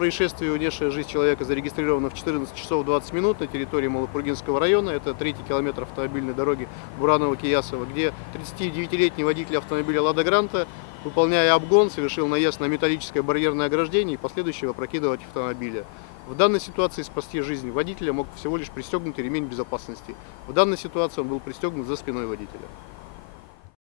происшествие, унесшее жизнь человека, зарегистрировано в 14 часов 20 минут на территории Малопургинского района. Это 3-й километр автомобильной дороги Бураново-Киясово, где 39-летний водитель автомобиля «Лада Гранта», выполняя обгон, совершил наезд на металлическое барьерное ограждение и последующее опрокидывание автомобиля. В данной ситуации спасти жизнь водителя мог всего лишь пристегнутый ремень безопасности. В данной ситуации он был пристегнут за спиной водителя.